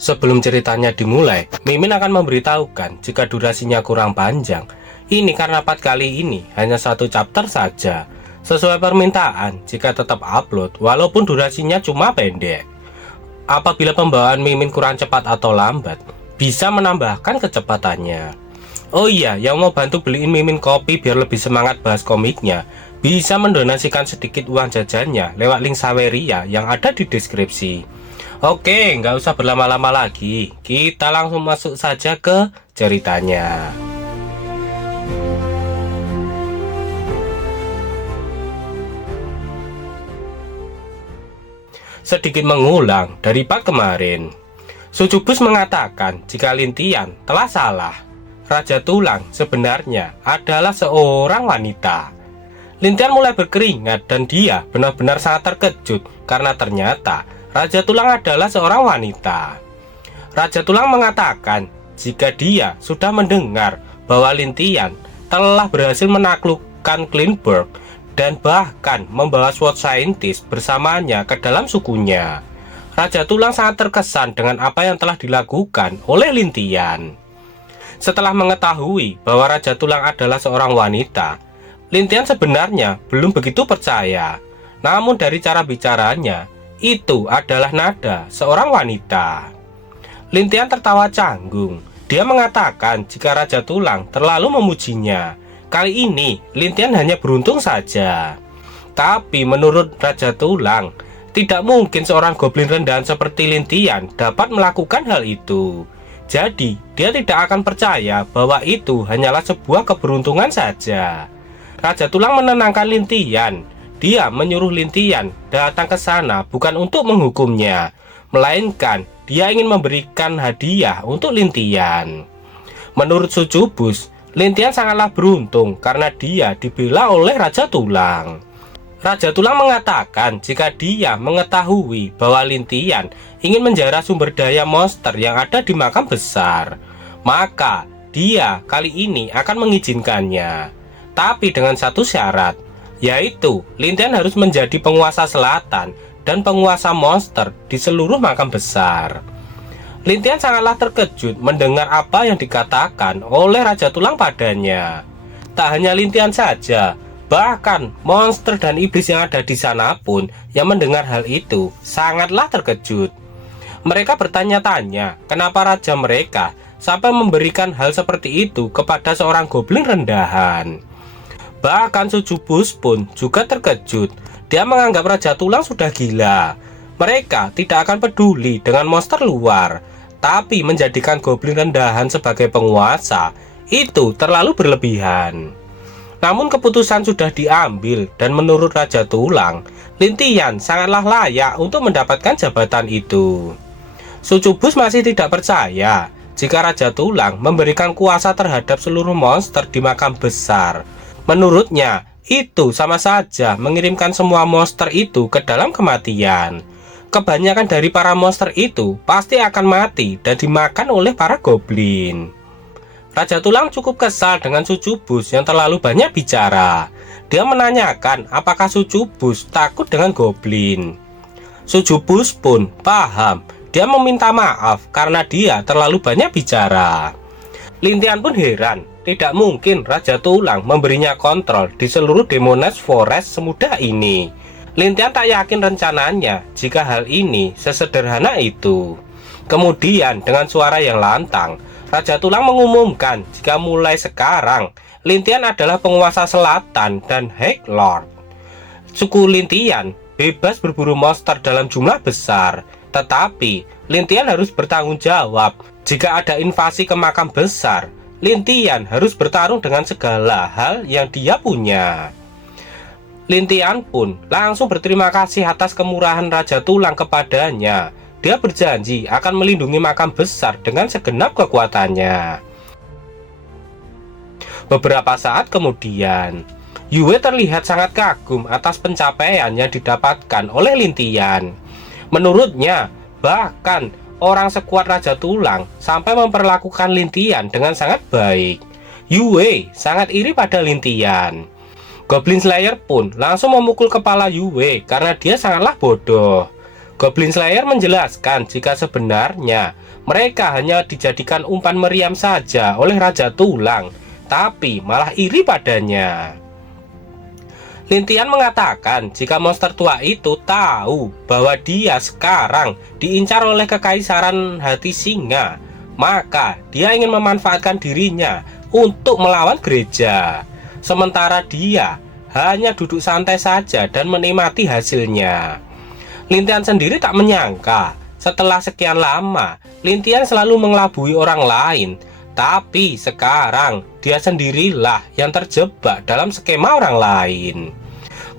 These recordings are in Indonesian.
Sebelum ceritanya dimulai, Mimin akan memberitahukan jika durasinya kurang panjang. Ini karena part kali ini hanya satu chapter saja. Sesuai permintaan, jika tetap upload walaupun durasinya cuma pendek. Apabila pembawaan Mimin kurang cepat atau lambat, bisa menambahkan kecepatannya. Oh iya, yang mau bantu beliin Mimin kopi biar lebih semangat bahas komiknya, bisa mendonasikan sedikit uang jajannya lewat link Saweria yang ada di deskripsi. Oke, nggak usah berlama-lama lagi. Kita langsung masuk saja ke ceritanya. Sedikit mengulang dari part kemarin. Sucubus mengatakan jika Lintian telah salah. Raja Tulang sebenarnya adalah seorang wanita. Lintian mulai berkeringat dan dia benar-benar sangat terkejut karena ternyata Raja Tulang adalah seorang wanita. Raja Tulang mengatakan jika dia sudah mendengar bahwa Lintian telah berhasil menaklukkan Kleinburg dan bahkan membawa SWORD Scientist bersamanya ke dalam sukunya. Raja Tulang sangat terkesan dengan apa yang telah dilakukan oleh Lintian. Setelah mengetahui bahwa Raja Tulang adalah seorang wanita, Lintian sebenarnya belum begitu percaya. Namun dari cara bicaranya, itu adalah nada seorang wanita. Lintian tertawa canggung. Dia mengatakan jika Raja Tulang terlalu memujinya. Kali ini Lintian hanya beruntung saja. Tapi menurut Raja Tulang, tidak mungkin seorang goblin rendahan seperti Lintian dapat melakukan hal itu. Jadi dia tidak akan percaya bahwa itu hanyalah sebuah keberuntungan saja. Raja Tulang menenangkan Lintian. Dia menyuruh Lintian datang ke sana bukan untuk menghukumnya, melainkan dia ingin memberikan hadiah untuk Lintian. Menurut Sucubus, Lintian sangatlah beruntung karena dia dibela oleh Raja Tulang. Raja Tulang mengatakan jika dia mengetahui bahwa Lintian ingin menjara sumber daya monster yang ada di makam besar, maka dia kali ini akan mengizinkannya. Tapi dengan satu syarat, yaitu Lintian harus menjadi penguasa selatan dan penguasa monster di seluruh makam besar. Lintian sangatlah terkejut mendengar apa yang dikatakan oleh Raja Tulang padanya. Tak hanya Lintian saja, bahkan monster dan iblis yang ada di sana pun yang mendengar hal itu sangatlah terkejut. Mereka bertanya-tanya kenapa raja mereka sampai memberikan hal seperti itu kepada seorang goblin rendahan. Bahkan Sucubus pun juga terkejut. Dia menganggap Raja Tulang sudah gila. Mereka tidak akan peduli dengan monster luar, tapi menjadikan goblin rendahan sebagai penguasa itu terlalu berlebihan. Namun keputusan sudah diambil dan menurut Raja Tulang, Lintian sangatlah layak untuk mendapatkan jabatan itu. Sucubus masih tidak percaya jika Raja Tulang memberikan kuasa terhadap seluruh monster di makam besar. Menurutnya, itu sama saja mengirimkan semua monster itu ke dalam kematian. Kebanyakan dari para monster itu pasti akan mati dan dimakan oleh para goblin. Raja Tulang cukup kesal dengan Sucubus yang terlalu banyak bicara. Dia menanyakan apakah Sucubus takut dengan goblin. Sucubus pun paham. Dia meminta maaf karena dia terlalu banyak bicara. Lintian pun heran. Tidak mungkin Raja Tulang memberinya kontrol di seluruh Demoness Forest semudah ini. Lintian tak yakin rencananya jika hal ini sesederhana itu. Kemudian dengan suara yang lantang, Raja Tulang mengumumkan jika mulai sekarang Lintian adalah penguasa selatan dan High Lord. Suku Lintian bebas berburu monster dalam jumlah besar, tetapi Lintian harus bertanggung jawab jika ada invasi ke makam besar. Lintian harus bertarung dengan segala hal yang dia punya. Lintian pun langsung berterima kasih atas kemurahan Raja Tulang kepadanya. Dia berjanji akan melindungi makam besar dengan segenap kekuatannya. Beberapa saat kemudian, Yue terlihat sangat kagum atas pencapaian yang didapatkan oleh Lintian. Menurutnya, bahkan orang sekuat Raja Tulang sampai memperlakukan Lintian dengan sangat baik. Yue sangat iri pada Lintian. Goblin Slayer pun langsung memukul kepala Yue karena dia sangatlah bodoh. Goblin Slayer menjelaskan jika sebenarnya Mereka hanya dijadikan umpan meriam saja oleh Raja Tulang, tapi malah iri padanya. Lintian mengatakan jika monster tua itu tahu bahwa dia sekarang diincar oleh kekaisaran hati singa, maka dia ingin memanfaatkan dirinya untuk melawan gereja. Sementara dia hanya duduk santai saja dan menikmati hasilnya. Lintian sendiri tak menyangka, setelah sekian lama, Lintian selalu mengelabui orang lain. Tapi sekarang dia sendirilah yang terjebak dalam skema orang lain.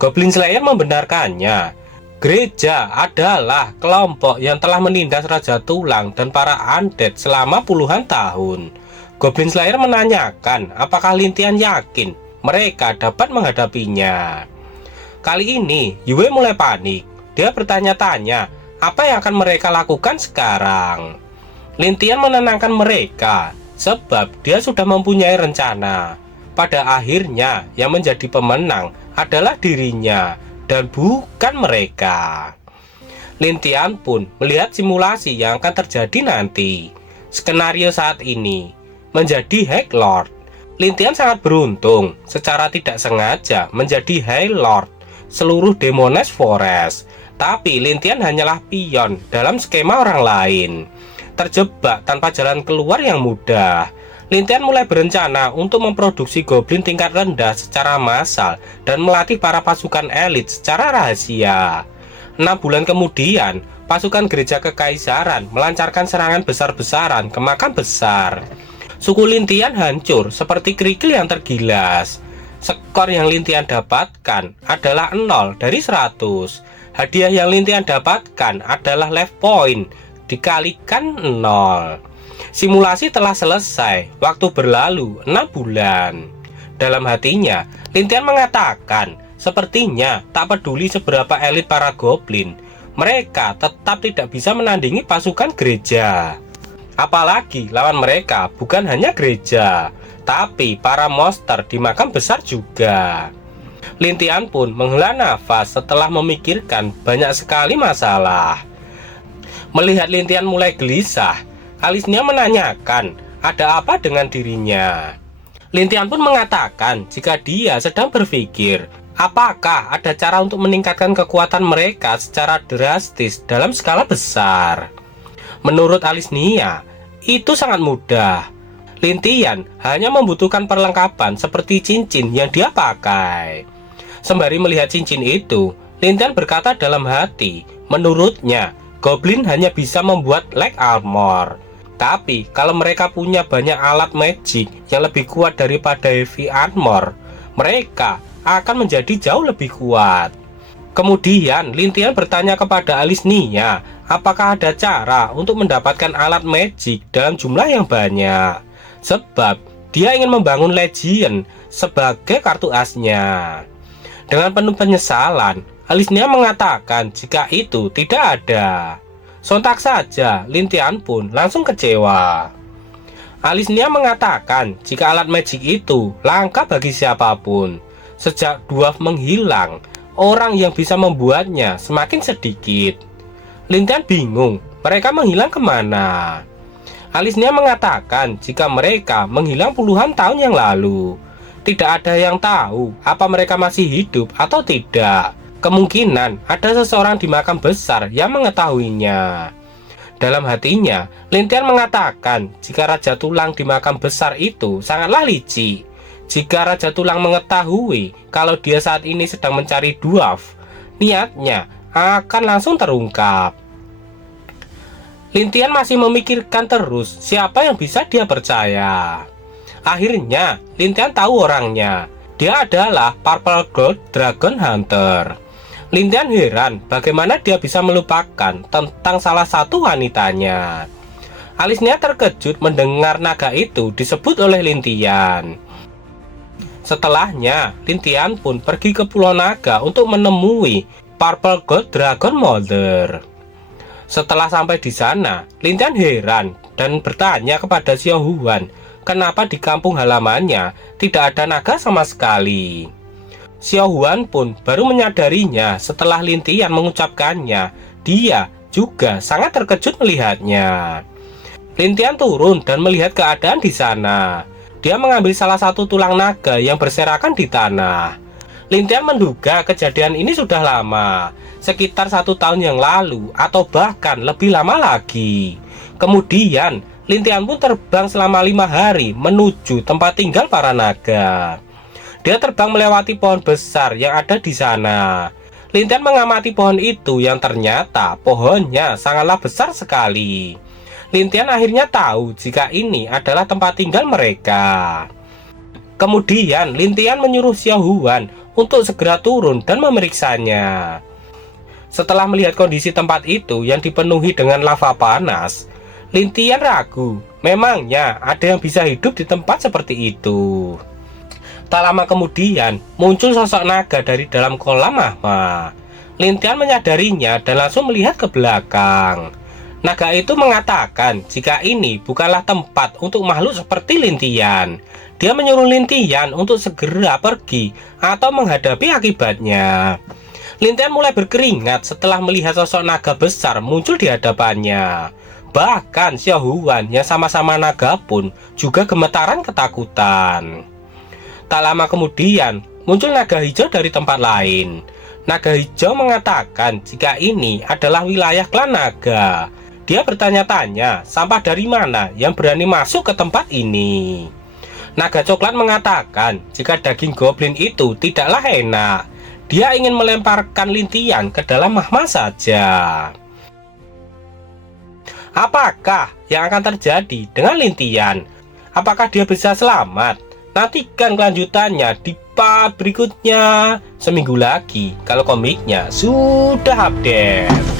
Goblin Slayer membenarkannya. Gereja adalah kelompok yang telah menindas Raja Tulang dan para undead selama puluhan tahun. Goblin Slayer menanyakan apakah Lintian yakin mereka dapat menghadapinya. Kali ini Yue mulai panik. Dia bertanya-tanya apa yang akan mereka lakukan sekarang. Lintian menenangkan mereka sebab dia sudah mempunyai rencana. Pada akhirnya yang menjadi pemenang adalah dirinya dan bukan mereka. Lintian pun melihat simulasi yang akan terjadi nanti. Skenario saat ini menjadi High Lord. Lintian sangat beruntung secara tidak sengaja menjadi High Lord seluruh Demoness Forest. Tapi Lintian hanyalah pion dalam skema orang lain, terjebak tanpa jalan keluar yang mudah. Lintian mulai berencana untuk memproduksi goblin tingkat rendah secara massal dan melatih para pasukan elit secara rahasia. 6 bulan kemudian, pasukan gereja kekaisaran melancarkan serangan besar-besaran ke makam besar. Suku Lintian hancur seperti kerikil yang tergilas. Skor yang Lintian dapatkan adalah 0 dari 100. Hadiah yang Lintian dapatkan adalah life point dikalikan 0. Simulasi telah selesai, waktu berlalu 6 bulan. Dalam hatinya, Lintian mengatakan, sepertinya tak peduli seberapa elit para goblin, mereka tetap tidak bisa menandingi pasukan gereja. Apalagi lawan mereka bukan hanya gereja, tapi para monster di makam besar juga. Lintian pun menghela nafas setelah memikirkan banyak sekali masalah. Melihat Lintian mulai gelisah, Alisnya menanyakan ada apa dengan dirinya. Lintian pun mengatakan jika dia sedang berpikir apakah ada cara untuk meningkatkan kekuatan mereka secara drastis dalam skala besar. Menurut Alisnya, itu sangat mudah. Lintian hanya membutuhkan perlengkapan seperti cincin yang dia pakai. Sembari melihat cincin itu, Lintian berkata dalam hati, menurutnya, goblin hanya bisa membuat leg armor. Tapi kalau mereka punya banyak alat magic yang lebih kuat daripada heavy armor, mereka akan menjadi jauh lebih kuat. Kemudian Lintian bertanya kepada Alisnya, apakah ada cara untuk mendapatkan alat magic dalam jumlah yang banyak. Sebab dia ingin membangun Legion sebagai kartu asnya. Dengan penuh penyesalan, Alisnya mengatakan jika itu tidak ada. Sontak saja, Lintian pun langsung kecewa. Alisnya mengatakan jika alat magic itu langka bagi siapapun. Sejak dwarf menghilang, orang yang bisa membuatnya semakin sedikit. Lintian bingung, mereka menghilang kemana? Alisnya mengatakan jika mereka menghilang puluhan tahun yang lalu. Tidak ada yang tahu apa mereka masih hidup atau tidak. Kemungkinan ada seseorang di makam besar yang mengetahuinya. Dalam hatinya, Lintian mengatakan jika Raja Tulang di makam besar itu sangatlah licik. Jika Raja Tulang mengetahui kalau dia saat ini sedang mencari dwarf, niatnya akan langsung terungkap. Lintian masih memikirkan terus siapa yang bisa dia percaya. Akhirnya, Lintian tahu orangnya. Dia adalah Purple Gold Dragon Hunter. Lintian heran bagaimana dia bisa melupakan tentang salah satu wanitanya. Alisnya terkejut mendengar naga itu disebut oleh Lintian. Setelahnya, Lintian pun pergi ke Pulau Naga untuk menemui Purple Gold Dragon Mother. Setelah sampai di sana, Lintian heran dan bertanya kepada Xiao Huan, kenapa di kampung halamannya tidak ada naga sama sekali. Xiao Huan pun baru menyadarinya setelah Lintian mengucapkannya. Dia juga sangat terkejut melihatnya. Lintian turun dan melihat keadaan di sana. Dia mengambil salah satu tulang naga yang berserakan di tanah. Lintian menduga kejadian ini sudah lama, sekitar 1 tahun yang lalu atau bahkan lebih lama lagi. Kemudian Lintian pun terbang selama 5 hari menuju tempat tinggal para naga. Dia terbang melewati pohon besar yang ada di sana. Lintian mengamati pohon itu yang ternyata pohonnya sangatlah besar sekali. Lintian akhirnya tahu jika ini adalah tempat tinggal mereka. Kemudian Lintian menyuruh Xiao Huan untuk segera turun dan memeriksanya. Setelah melihat kondisi tempat itu yang dipenuhi dengan lava panas, Lintian ragu, memangnya ada yang bisa hidup di tempat seperti itu. Tak lama kemudian, muncul sosok naga dari dalam kolam magma. Lintian menyadarinya dan langsung melihat ke belakang. Naga itu mengatakan jika ini bukanlah tempat untuk makhluk seperti Lintian. Dia menyuruh Lintian untuk segera pergi atau menghadapi akibatnya. Lintian mulai berkeringat setelah melihat sosok naga besar muncul di hadapannya. Bahkan Xiao Huan yang sama-sama naga pun juga gemetaran ketakutan. Tak lama kemudian muncul naga hijau dari tempat lain. Naga hijau mengatakan jika ini adalah wilayah klan naga. Dia bertanya-tanya sampah dari mana yang berani masuk ke tempat ini. Naga coklat mengatakan jika daging goblin itu tidaklah enak. Dia ingin melemparkan Lintian ke dalam magma saja. Apakah yang akan terjadi dengan Lintian? Apakah dia bisa selamat? Nantikan kelanjutannya di part berikutnya seminggu lagi kalau komiknya sudah update.